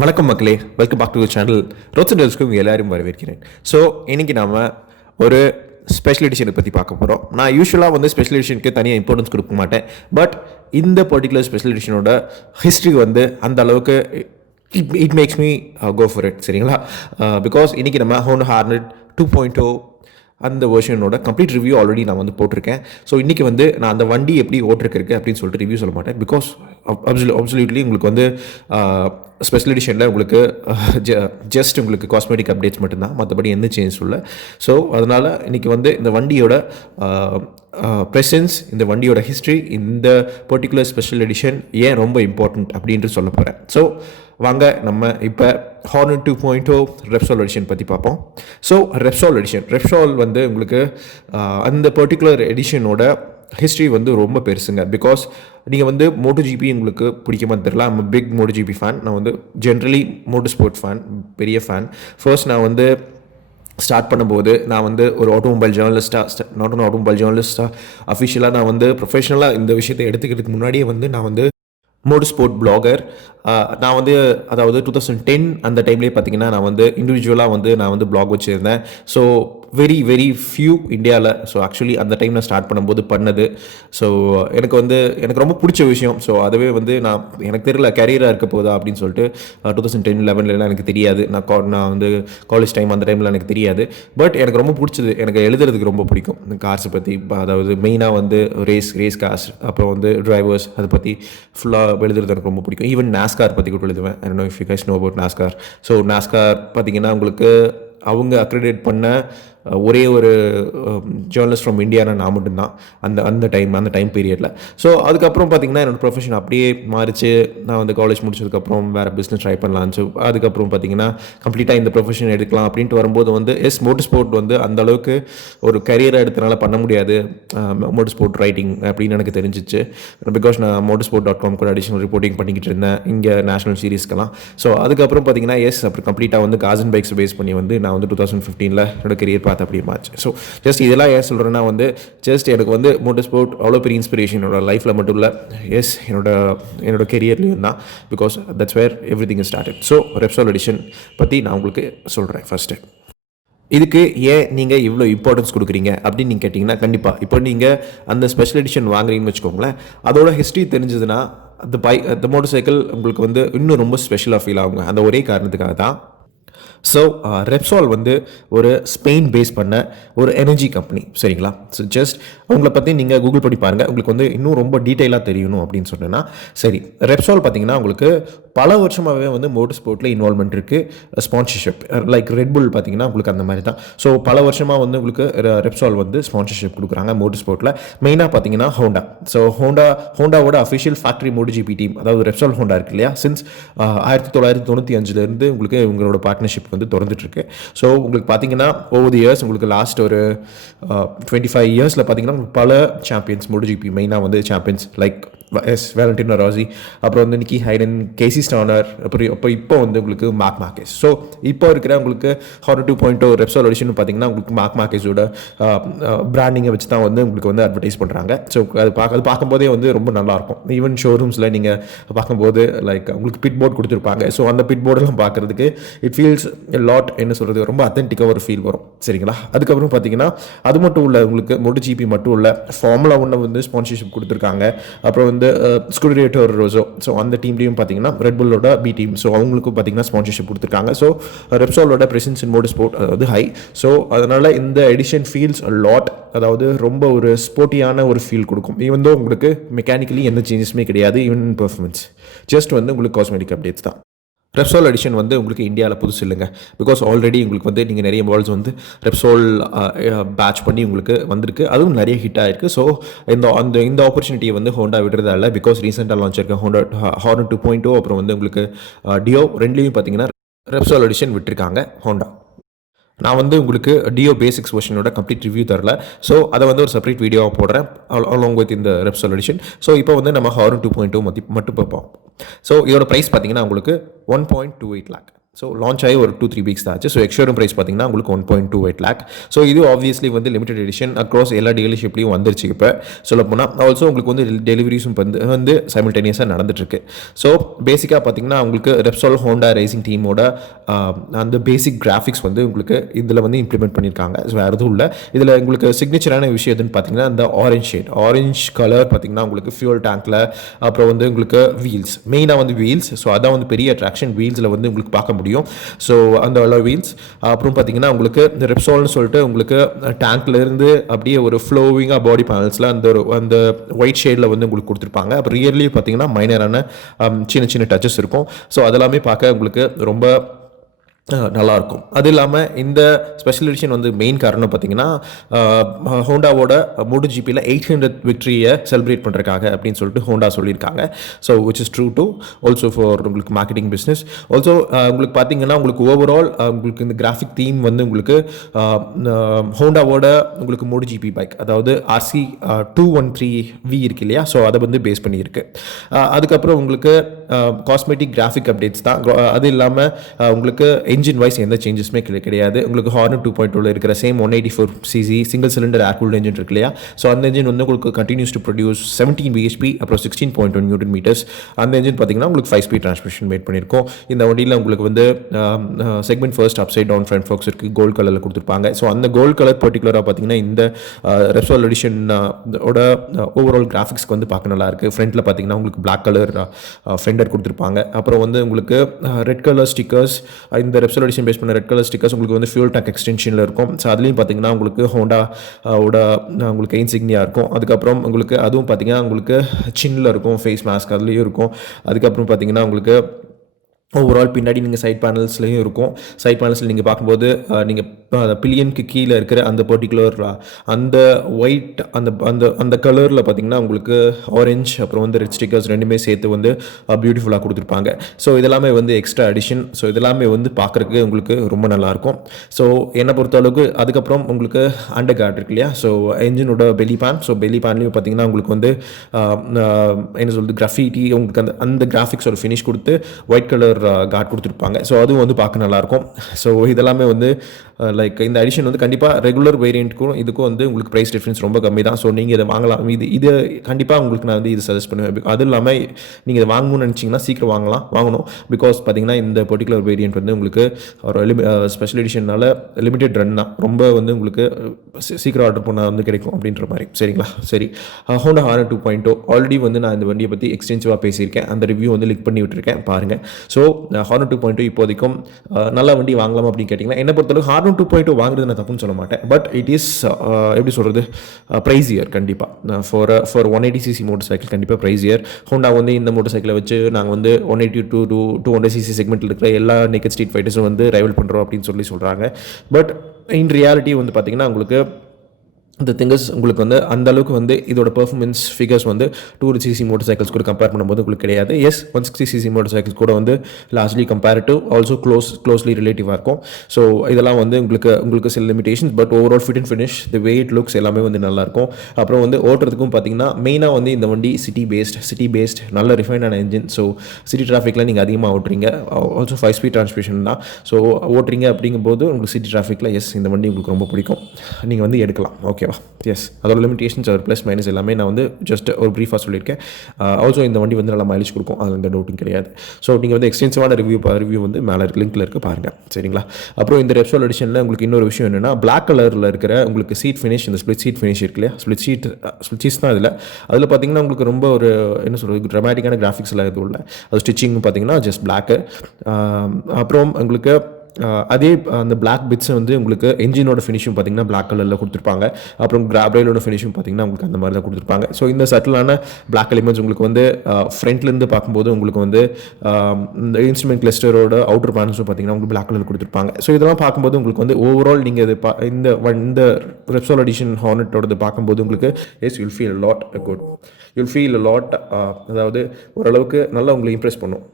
வணக்கம் மக்களே, welcome back to the channel. Roads and டெல்ஸ்க்கு எல்லாரும் வரவேற்கிறேன். ஸோ இன்றைக்கி நாம் ஒரு ஸ்பெஷல் எடிஷனை பற்றி பார்க்க போகிறோம். நான் யூஸ்வலாக வந்து ஸ்பெஷல் எடிஷனுக்கு தனியாக இம்பார்ட்டன்ஸ் கொடுக்க மாட்டேன். பட் இந்த பர்டிகுலர் ஸ்பெஷல் எடிஷனோட ஹிஸ்ட்ரி வந்து அந்த அளவுக்கு it makes me go for it. சரிங்களா? பிகாஸ் இன்றைக்கி நம்ம ஹோண்டா ஹார்னட் 2.0 அந்த வெர்ஷனோட கம்ப்ளீட் ரிவ்யூ ஆல்ரெடி நான் வந்து போட்டிருக்கேன். ஸோ இன்றைக்கி வந்து நான் அந்த வண்டி எப்படி ஓட்டிருக்கு அப்படின்னு சொல்லிட்டு ரிவ்யூ சொல்ல மாட்டேன். பிகாஸ் அப்சல்யூட்லி உங்களுக்கு வந்து ஸ்பெஷல் எடிஷனில் உங்களுக்கு ஜஸ்ட் உங்களுக்கு காஸ்மெட்டிக் அப்டேட்ஸ் மட்டும்தான், மற்றபடி எந்த சேஞ்ச் இல்லை. ஸோ அதனால் இன்றைக்கி வந்து இந்த வண்டியோட ப்ரெசன்ஸ், இந்த வண்டியோட ஹிஸ்ட்ரி, இந்த பர்டிகுலர் ஸ்பெஷல் எடிஷன் ஏன் ரொம்ப இம்பார்ட்டண்ட் அப்படின்ட்டு சொல்ல போகிறேன். ஸோ வாங்க நம்ம இப்போ ஹார்னட் 2.0 ரெப்சால் எடிஷன் பற்றி பார்ப்போம். ஸோ ரெப்சால் வந்து உங்களுக்கு அந்த பர்டிகுலர் எடிஷனோட ஹிஸ்ட்ரி வந்து ரொம்ப பெருசுங்க. பிகாஸ் நீங்கள் வந்து மோட்டோ ஜிபி உங்களுக்கு பிடிக்குமா தெரியல. I'm big Moto GP fan. நான் வந்து ஜென்ரலி மோட்டோ ஸ்போர்ட் ஃபேன், பெரிய ஃபேன். ஃபர்ஸ்ட் நான் வந்து ஸ்டார்ட் பண்ணும்போது நான் வந்து ஒரு ஆட்டோமொபைல் ஜேர்னலிஸ்ட்டாக அஃபிஷியலாக நான் வந்து ப்ரொஃபஷனலாக இந்த விஷயத்தை எடுத்துக்கிறதுக்கு முன்னாடியே வந்து நான் வந்து மோட்டோ ஸ்போர்ட் பிளாகர். நான் வந்து அதாவது 2010 அந்த டைம்லேயே பார்த்தீங்கன்னா நான் வந்து இண்டிவிஜுவலாக வந்து நான் வந்து பிளாக் வச்சுருந்தேன். ஸோ வெரி ஃபியூ இந்தியாவில். ஸோ ஆக்சுவலி அந்த டைம் நான் ஸ்டார்ட் பண்ணும்போது பண்ணது. ஸோ எனக்கு ரொம்ப பிடிச்ச விஷயம். ஸோ அதுவே வந்து எனக்கு தெரியல கேரியராக இருக்க போதா அப்படின்னு சொல்லிட்டு 2010-11 எனக்கு தெரியாது. நான் வந்து காலேஜ் டைம் அந்த டைமில் எனக்கு தெரியாது. பட் எனக்கு ரொம்ப பிடிச்சது, எனக்கு எழுதுறதுக்கு ரொம்ப பிடிக்கும் கார்ஸை பற்றி. அதாவது மெயினாக வந்து ரேஸ் கார்ஸ், அப்புறம் வந்து டிரைவர்ஸ், அதை பற்றி ஃபுல்லாக எழுதுறது எனக்கு ரொம்ப பிடிக்கும். ஈவன் நாஸ்கார் பற்றி கூட எழுதுவேன். I don't know if you guys know about NASCAR. So NASCAR பார்த்தீங்கன்னா உங்களுக்கு அவங்க அக்ரெடிட் பண்ண ஒரே ஒரு ஜேர்னலிஸ்ட் ஃப்ரம் இந்தியானா நான் மட்டும்தான் அந்த டைம் பீரியடில். ஸோ அதுக்கப்புறம் பார்த்திங்கன்னா என்னோடய ப்ரொஃபஷன் அப்படியே மாறிச்சு. நான் வந்து காலேஜ் முடிச்சதுக்கப்புறம் வேறு பிஸ்னஸ் ட்ரை பண்ணலான்னு. ஸோ அதுக்கப்புறம் பார்த்திங்கன்னா கம்ப்ளீட்டாக இந்த ப்ரொஃபஷன் எடுக்கலாம் அப்படின்ட்டு வரும்போது வந்து மோட்டோ ஸ்போர்ட் வந்து அந்த அளவுக்கு ஒரு கரியராக எடுத்தனால பண்ண முடியாது மோட்டோ ஸ்போர்ட் ரைட்டிங் அப்படின்னு எனக்கு தெரிஞ்சிச்சு. பிகாஸ் நான் motorsport.com கூட அடிஷனல் ரிப்போர்ட்டிங் பண்ணிக்கிட்டு இருந்தேன் இங்கே நேஷனல் சீரீஸ்க்கெல்லாம். ஸோ அதுக்கப்புறம் பார்த்திங்கன்னா அப்புறம் கம்ப்ளீட்டாக வந்து கார்ஸ் அண்ட் பைக்ஸ் பேஸ் பண்ணி வந்து நான் வந்து 2015 என்னோட கரியர் பார்த்து அப்படி மாச்சு. ஸோ ஜஸ்ட் இதெல்லாம் ஏன் சொல்கிறேன்னா வந்து ஜஸ்ட் எனக்கு வந்து மோட்டோ ஸ்போர்ட் அவ்வளோ பெரிய இன்ஸ்பிரேஷன் என்னோட லைஃப்பில் மட்டும் இல்லை, என்னோட கெரியர்லேயும் தான். Because that's where everything is started. So ரெப்சால் எடிஷன் பற்றி நான் உங்களுக்கு சொல்கிறேன். ஃபஸ்ட்டு இதுக்கு ஏன் நீங்கள் இவ்வளோ இம்பார்ட்டன்ஸ் கொடுக்குறீங்க அப்படின்னு நீங்கள் கேட்டிங்கன்னா, கண்டிப்பாக இப்போ நீங்கள் அந்த ஸ்பெஷல் எடிஷன் வாங்குறீங்கன்னு வச்சுக்கோங்களேன், அதோட ஹிஸ்ட்ரி தெரிஞ்சதுன்னா அந்த மோட்டர் சைக்கிள் உங்களுக்கு வந்து இன்னும் ரொம்ப ஸ்பெஷலாக ஃபீல் ஆகுங்க. அந்த ஒரே காரணத்துக்காக தான். ஸோ ரெப்சால் வந்து ஒரு ஸ்பெயின் பேஸ் பண்ண ஒரு எனர்ஜி கம்பெனி. சரிங்களா? ஸோ ஜஸ்ட் அவங்கள பற்றி நீங்கள் கூகுள் பண்ணி பாருங்கள். உங்களுக்கு வந்து இன்னும் ரொம்ப டீட்டெயிலாக தெரியணும் அப்படின்னு சொன்னேன்னா சரி. ரெப்சால் பார்த்தீங்கன்னா உங்களுக்கு பல வருஷமாகவே வந்து மோட்டர் ஸ்போர்ட்டில் இன்வால்மெண்ட் இருக்குது. ஸ்பான்சர்ஷிப் லைக் ரெட்புல் பார்த்தீங்கன்னா உங்களுக்கு அந்த மாதிரி தான். ஸோ பல வருஷமாக வந்து உங்களுக்கு ரெப்சால் வந்து ஸ்பான்சர்ஷிப் கொடுக்குறாங்க மோட்டர் ஸ்போர்ட்டில். மெயினாக பார்த்தீங்கன்னா ஹோண்டா. ஸோ ஹோண்டாவோட official factory moto GP team, அதாவது ரெப்சால் ஹோண்டா இருக்கு இல்லையா, சின்ஸ் 1995 உங்களுக்கு உங்களோட பார்ட்னர்ஷிப் வந்து தொடர்ந்துட்டுருக்கு. ஸோ உங்களுக்கு பார்த்தீங்கன்னா ஓவர் தி இயர்ஸ் உங்களுக்கு லாஸ்ட் ஒரு 25 இயர்ஸில் பார்த்தீங்கன்னா பல சாம்பியன்ஸ் மோட்டோ ஜிபி மெயினாக வந்து சாம்பியன்ஸ் லைக் வேலண்டினோ ராசி, அப்புறம் வந்து நிக்கி ஹைடன், கேசி ஸ்டானர், இப்போ வந்து உங்களுக்கு மார்க் மார்க்கெஸ். ஸோ இப்போ இருக்கிற உங்களுக்கு ஹார்னட் 2.0 ரெப்சால் எடிஷன் பார்த்தீங்கன்னா உங்களுக்கு மார்க் மார்க்கெஸோட பிராண்டிங்கை வச்சு தான் வந்து உங்களுக்கு வந்து அட்வர்டைஸ் பண்ணுறாங்க. ஸோ அது பார்க்கும்போதே வந்து ரொம்ப நல்லாயிருக்கும். ஈவன் ஷோரூம்ஸில் நீங்கள் பார்க்கும்போது லைக் உங்களுக்கு பிட் போர்ட் கொடுத்துருப்பாங்க. ஸோ அந்த பிட் போர்டெல்லாம் பார்க்குறதுக்கு இட் ஃபீல்ஸ் லாட், என்ன சொல்கிறது, ரொம்ப அத்தென்டிக்காக ஒரு ஃபீல் வரும். சரிங்களா? அதுக்கப்புறம் பார்த்தீங்கன்னா அது மட்டும் இல்லை, உங்களுக்கு மோட்டோ ஜிபி மட்டும் இல்லை, ஃபார்முலா 1 வந்து ஸ்பான்சர்ஷிப் கொடுத்துருக்காங்க. அப்புறம் வந்து ஸ்கூடரேட்டர் ரோசோ, ஸோ அந்த டீம்லேயும் பார்த்தீங்கன்னா ரெட்புல்லோட பி டீம், ஸோ அவங்களுக்கும் பார்த்தீங்கன்னா ஸ்பான்சர்ஷிப் கொடுத்துருக்காங்க. ஸோ ரெப்சாலோட ப்ரெசன்ஸ் இன் மோட்டோ ஸ்போர்ட் அதாவது ஹை. ஸோ அதனால் இந்த எடிஷன் ஃபீல்ஸ் லாட், அதாவது ரொம்ப ஒரு ஸ்போர்ட்டியான ஒரு ஃபீல் கொடுக்கும். ஈவன் தோ உங்களுக்கு மெக்கானிக்கலி எந்த சேஞ்சஸுமே கிடையாது, ஈவன் பெர்ஃபார்மன்ஸ் ஜஸ்ட் வந்து உங்களுக்கு காஸ்மெட்டிக் அப்டேட்ஸ் தான். ரெப்சால் எடிஷன் வந்து உங்களுக்கு இந்தியாவில் புதுசு இல்லைங்க. பிகாஸ் ஆல்ரெடி உங்களுக்கு வந்து நீங்கள் நிறைய மாடல்ஸ் வந்து ரெப்சால் பேட்ச் பண்ணி உங்களுக்கு வந்திருக்கு, அதுவும் நிறைய ஹிட் ஆகிருக்கு. ஸோ இந்த ஆப்பர்ச்சுனிட்டியை வந்து ஹோண்டா விடுறதா இல்லை. பிகாஸ் ரீசெண்டாக லான்ச் ஆயிருக்க ஹோண்டா ஹார்னட் 2.0 அப்புறம் வந்து உங்களுக்கு டியோ ரெண்டுலேயும் பார்த்தீங்கன்னா ரெப்சால் எடிஷன் விட்டுருக்காங்க ஹோண்டா. நான் வந்து உங்களுக்கு டியோ பேசிக்ஸ் வெர்ஷனோட கம்ப்ளீட் ரிவ்யூ தரல. ஸோ அதை வந்து ஒரு செப்பரேட் வீடியோவாக போடுறேன் அலாங் வித் இந்த ரெப்சால் எடிஷன். ஸோ இப்போ வந்து நம்ம ஹார்னட் 2.0 மட்டும் பார்ப்போம். ஸோ இதோட ப்ரைஸ் பார்த்தீங்கன்னா உங்களுக்கு 1.28 lakh. ஸோ லான்ச் ஆகி ஒரு 2-3 வீக்ஸ் தான் ஆச்சு. ஸோ எக்ஸ்ஷோரூம் ப்ரைஸ் பார்த்தீங்கன்னா உங்களுக்கு 1.28 lakh. ஸோ இது ஆப்வியஸ்லி வந்து லிமிடெட் எடிஷன் அக்ராஸ் எல்லா டீலர்ஷிப்லையும் வந்துருச்சு. இப்போ சொல்ல போனால் ஆல்சோ உங்களுக்கு வந்து டெலிவரிஸும் வந்து சைமல்டேனியஸாக நடந்துட்டுருக்கு. ஸோ பேசிக்காக பார்த்தீங்கன்னா உங்களுக்கு ரெப்சால் ஹோண்டா ரேசிங் டீமோட அந்த பேசிக் கிராஃபிக்ஸ் வந்து உங்களுக்கு இதில் வந்து இம்ப்ளிமெண்ட் பண்ணியிருக்காங்க. ஸோ வேறு எதுவும் இல்லை. இதில் உங்களுக்கு சிக்னேச்சரான விஷயம் எதுன்னு பார்த்தீங்கன்னா அந்த ஆரஞ்ச் கலர் பார்த்தீங்கன்னா உங்களுக்கு ஃபியூல் டேங்க்கில், அப்புறம் வந்து உங்களுக்கு வீல்ஸ், மெயினாக வந்து வீல்ஸ். ஸோ அதான் வந்து பெரிய அட்ராக்ஷன். வீல்ஸில் வந்து உங்களுக்கு பார்க்க முடியும். ஸோ அந்த வீல்ஸ் அப்புறம் பார்த்தீங்கன்னா உங்களுக்கு இந்த ரெப்சால்னு சொல்லிட்டு உங்களுக்கு டேங்க்லேருந்து அப்படியே ஒரு ஃப்ளோவிங்காக பாடி பேனல்ஸில் அந்த ஒயிட் ஷேடில் வந்து உங்களுக்கு கொடுத்துருப்பாங்க. அப்புறம் ரியர்லி பார்த்தீங்கன்னா மைனரான சின்ன சின்ன டச்சஸ் இருக்கும். ஸோ அதெல்லாமே பார்க்க உங்களுக்கு ரொம்ப நல்லாயிருக்கும். அது இல்லாமல் இந்த ஸ்பெஷல் எடிஷன் வந்து மெயின் காரணம் பார்த்தீங்கன்னா ஹோண்டாவோட மோட்டோ ஜிபியில் 800th விக்ட்ரியை செலிப்ரேட் பண்ணுறக்காக அப்படின்னு சொல்லிட்டு ஹோண்டா சொல்லியிருக்காங்க. So which is true to also for உங்களுக்கு மார்க்கெட்டிங் பிஸ்னஸ். ஆல்சோ உங்களுக்கு பார்த்தீங்கன்னா உங்களுக்கு ஓவரால் உங்களுக்கு இந்த கிராஃபிக் தீம் வந்து உங்களுக்கு ஹோண்டாவோட உங்களுக்கு மோட்டோ ஜிபி பைக், அதாவது RC 213V இருக்கு இல்லையா, ஸோ அதை வந்து பேஸ் பண்ணியிருக்கு. அதுக்கப்புறம் உங்களுக்கு காஸ்மெட்டிக் கிராஃபிக் அப்டேட்ஸ் தான். அது இல்லாமல் உங்களுக்கு என்ஜின் வைஸ் எந்த சேஞ்சஸுமே கிடையாது. உங்களுக்கு ஹார்னர் 2.0 இருக்கிற சேம் 184cc சிங்கிள் சிலிண்டர் ஏர் கூல்டு என்ஜின் இருக்கு இல்லையா, ஸோ அந்த என்ஜின் வந்து உங்களுக்கு கண்டினியூஸ் டு ப்ரொடியூஸ் 17 bhp அப்புறம் 16.1 Nm. அந்த என்ஜின் பார்த்தீங்கன்னா உங்களுக்கு 5-speed டிரான்ஸ்மிஷன் மேட் பண்ணியிருக்கோம். இந்த வண்டியில் உங்களுக்கு வந்து segment first upside down front forks இருக்குது, கோல்ட் கலரில் கொடுத்துருப்பாங்க. ஸோ அந்த கோல்ட் கலர் பர்டிகுலராக பார்த்தீங்கன்னா இந்த ரெப்சால் எடிஷன் ஓட ஓவரால் கிராஃபிக்ஸ்க்கு வந்து பார்க்க நல்லா இருக்குது. ஃப்ரண்ட்டில் பார்த்தீங்கன்னா உங்களுக்கு பிளாக் கலர் ஃபெண்டர் கொடுத்துருப்பாங்க. அப்புறம் வந்து உங்களுக்கு ரெட் கலர் ஸ்டிக்கர்ஸ், இந்த ரெப்சால் எடிஷன் பேஸ் பண்ண ரெட் கலர் ஸ்டிக்கர்ஸ் உங்களுக்கு வந்து ஃபியூல் டேங்க் எக்ஸ்டென்ஷனில் இருக்கும். ஸோ அதுலேயும் பார்த்தீங்கன்னா உங்களுக்கு ஹோண்டா ஓட உங்களுக்கு இன்சிக்னியா இருக்கும். அதுக்கப்புறம் உங்களுக்கு அதுவும் பார்த்தீங்கன்னா உங்களுக்கு சின்னில் இருக்கும், ஃபேஸ் மாஸ்க் அதுலேயும் இருக்கும். அதுக்கப்புறம் பார்த்தீங்கன்னா உங்களுக்கு ஓவரால் பின்னாடி நீங்கள் சைட் பேனல்ஸ்லேயும் இருக்கும். சைட் பேனல்ஸில் நீங்கள் பார்க்கும்போது நீங்கள் பில்லியனுக்கு கீழே இருக்கிற அந்த பர்டிகுலர் அந்த ஒயிட் அந்த கலரில் பார்த்தீங்கன்னா உங்களுக்கு ஆரஞ்ச் அப்புறம் வந்து ரெட் ஸ்டிக்கர்ஸ் ரெண்டுமே சேர்த்து வந்து பியூட்டிஃபுல்லாக கொடுத்துருப்பாங்க. ஸோ இதெல்லாமே வந்து எக்ஸ்ட்ரா அடிஷன். ஸோ இதெல்லாமே வந்து பார்க்குறதுக்கு உங்களுக்கு ரொம்ப நல்லாயிருக்கும். ஸோ என்னை பொறுத்தளவுக்கு அதுக்கப்புறம் உங்களுக்கு அண்டர் கார்டு இருக்கு இல்லையா, ஸோ என்ஜினோட பெலி பேன். ஸோ பெலி பேன்லேயும் பார்த்தீங்கன்னா உங்களுக்கு வந்து என்ன சொல்கிறது கிராஃபிட்டி உங்களுக்கு அந்த கிராஃபிக்ஸோட ஃபினிஷ் கொடுத்து ஒயிட் கலர் கார்டு கொடுத்துருப்பாங்க. ஸோ அதுவும் வந்து பார்க்க நல்லாயிருக்கும். ஸோ இதெல்லாமே வந்து லைக் இந்த எடிஷன் வந்து கண்டிப்பாக ரெகுலர் வேரியண்ட்டுக்கும் இதுக்கும் வந்து உங்களுக்கு ப்ரைஸ் டிஃப்ரென்ஸ் ரொம்ப கம்மி தான். ஸோ நீங்கள் இதை வாங்கலாம். இது கண்டிப்பாக உங்களுக்கு நான் வந்து இது சஜஸ்ட் பண்ணுவேன். அதுவும் இல்லாமல் நீங்கள் இதை வாங்கணும்னு நினச்சிங்கன்னா சீக்கிரம் வாங்கணும். பிகாஸ் பார்த்தீங்கன்னா இந்த பர்டிகுலர் வேரியண்ட் வந்து உங்களுக்கு ஒரு ஸ்பெஷல் எடிஷனால் லிமிடெட் ரன் தான். ரொம்ப வந்து உங்களுக்கு சீக்கிரம் ஆர்டர் பண்ணால் வந்து கிடைக்கும் அப்படின்ற மாதிரி. சரிங்களா? சரி, ஹோண்டா ஹார்னர் 2.0 ஆல்ரெடி வந்து நான் இந்த வண்டியை பற்றி எக்ஸ்டென்சிவாக பேசியிருக்கேன். அந்த ரிவ்யூ வந்து லிங்க் பண்ணி விட்டுருக்கேன், பாருங்கள். ஸோ ஹார்னர் 2.0 இப்போதைக்கும் நல்ல வண்டி வாங்கலாம் அப்படின்னு கேட்டிங்கன்னா என்ன பொறுத்தளவுக்கு ஹார்னர் 2.0 வாங்குறது நான் தப்புன்னு சொல்ல மாட்டேன். பட் இட் இஸ் எப்படி சொல்கிறது ப்ரைஸியர். கண்டிப்பாக ஃபார் 180cc மோட்டர் சைக்கிள் கண்டிப்பாக ப்ரைஸியர். ஹோண்டா வந்து இந்த மோட்டர் சைக்கிளை வச்சு நாங்கள் வந்து 180 to 200cc செக்மெண்ட்டில் இருக்கிற எல்லா நேக்கட் ஸ்ட்ரீட் ஃபைட்டர்ஸும் வந்து ரைவல் பண்ணுறோம் அப்படின்னு சொல்கிறாங்க. பட் இன் ரியாலிட்டி வந்து பார்த்திங்கன்னா உங்களுக்கு இந்த திங்கஸ் உங்களுக்கு வந்து அந்த அளவுக்கு வந்து இதோட பெர்ஃபார்மன்ஸ் ஃபிகர்ஸ் வந்து 200cc மோட்டர் சைக்கிள்ஸ் கூட கம்பேர் பண்ணும்போது உங்களுக்கு கிடையாது. எஸ் 160cc மோட்டர் சைக்கிள்ஸ் கூட வந்து லாஸ்ட்லி கம்பேரிட்டிவ் ஆல்சோ க்ளோஸ்லி ரிலேட்டிவாக இருக்கும். ஸோ இதெல்லாம் வந்து உங்களுக்கு சில limitations. But overall fit and finish the way it looks எல்லாமே வந்து நல்லாயிருக்கும். அப்புறம் வந்து ஓட்டுறதுக்கும் பார்த்தீங்கன்னா மெயினாக வந்து இந்த வண்டி சிட்டி பேஸ்ட் நல்ல ரிஃபைனான என்ஜின். ஸோ சிட்டி டிராஃபிக்கில் நீங்கள் அதிகமாக ஓட்டுறீங்க. ஆல்சோ 5-speed டிரான்ஸ்மிஷன் தான். ஸோ ஓட்டுறீங்க அப்படிங்கும்போது உங்களுக்கு சிட்டி டிராஃபிக்கில் எஸ் இந்த வண்டி உங்களுக்கு ரொம்ப பிடிக்கும். நீங்கள் வந்து எடுக்கலாம். ஓகே, எஸ் அதோட லிமிடேஷன்ஸ் ஒரு ப்ளஸ் மைனஸ் எல்லாமே நான் வந்து ஜஸ்ட் ஒரு ப்ரீஃபாக சொல்லியிருக்கேன். ஆல்சோ இந்த வண்டி வந்து நல்லா மைலேஜ் கொடுக்கும், அதில் எந்த டவுட்டும் கிடையாது. ஸோ நீங்கள் வந்து எக்ஸ்டென்சிவான ரிவ்யூ வந்து மேலே லிங்க்கில் இருக்க பாருங்கள். சரிங்களா? அப்புறம் இந்த ரெப்சால் எடிஷனில் உங்களுக்கு இன்னொரு விஷயம் என்னென்னா பிளாக் கலரில் இருக்கிற உங்களுக்கு சீட் ஃபினிஷ், இந்த ஸ்ப்ளிட் சீட் ஃபினிஷ் இருக்கு இல்லையா, ஸ்ப்ளிட் சீட்ஸ் தான் அதில் பார்த்தீங்கன்னா உங்களுக்கு ரொம்ப ஒரு என்ன சொல்கிறது ட்ராமேட்டிக்கான கிராஃபிக்ஸ் எல்லாம் எதுவும் இல்லை. அது ஸ்டிச்சிங் பார்த்தீங்கன்னா ஜஸ்ட் பிளாக்கு. அப்புறம் உங்களுக்கு அதே அந்த பிளாக் பிட்ஸ் வந்து உங்களுக்கு என்ஜினோட ஃபினிஷும் பார்த்தீங்கன்னா பிளாக் கலரில் கொடுத்துருப்பாங்க. அப்புறம் கிராப்ரைலோட ஃபினிஷும் பார்த்தீங்கன்னா உங்களுக்கு அந்த மாதிரி தான் கொடுத்துருப்பாங்க. ஸோ இந்த சட்டிலான பிளாக் எலிமெண்ட்ஸ் உங்களுக்கு வந்து ஃப்ரண்ட்லேருந்து பார்க்கும்போது உங்களுக்கு வந்து இந்த இன்ஸ்ட்ருமெண்ட் கிளஸ்டரோட அவுட்டர் பேனல்ஸும் பார்த்தீங்கன்னா உங்களுக்கு பிளாக் கலர் கொடுத்துருப்பாங்க. ஸோ இதெல்லாம் பார்க்கும்போது உங்களுக்கு வந்து ஓவரால் நீங்கள் இது இந்த ரெப்சால் எடிஷன் ஹார்னட்டோடது பார்க்கும்போது உங்களுக்கு yes you'll feel a lot அதாவது ஓரளவுக்கு நல்லா உங்களை இம்ப்ரெஸ் பண்ணும்.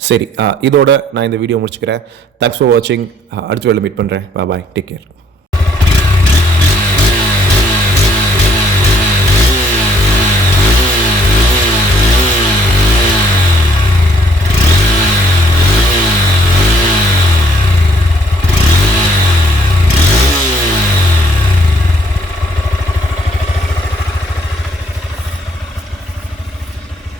சரி, இதோட நான் இந்த வீடியோ முடிச்சுக்கிறேன். தேங்க்ஸ் ஃபார் வாட்சிங். அடுத்த வேலை மீட் பண்ணுறேன். பாய், டேக் கேர்.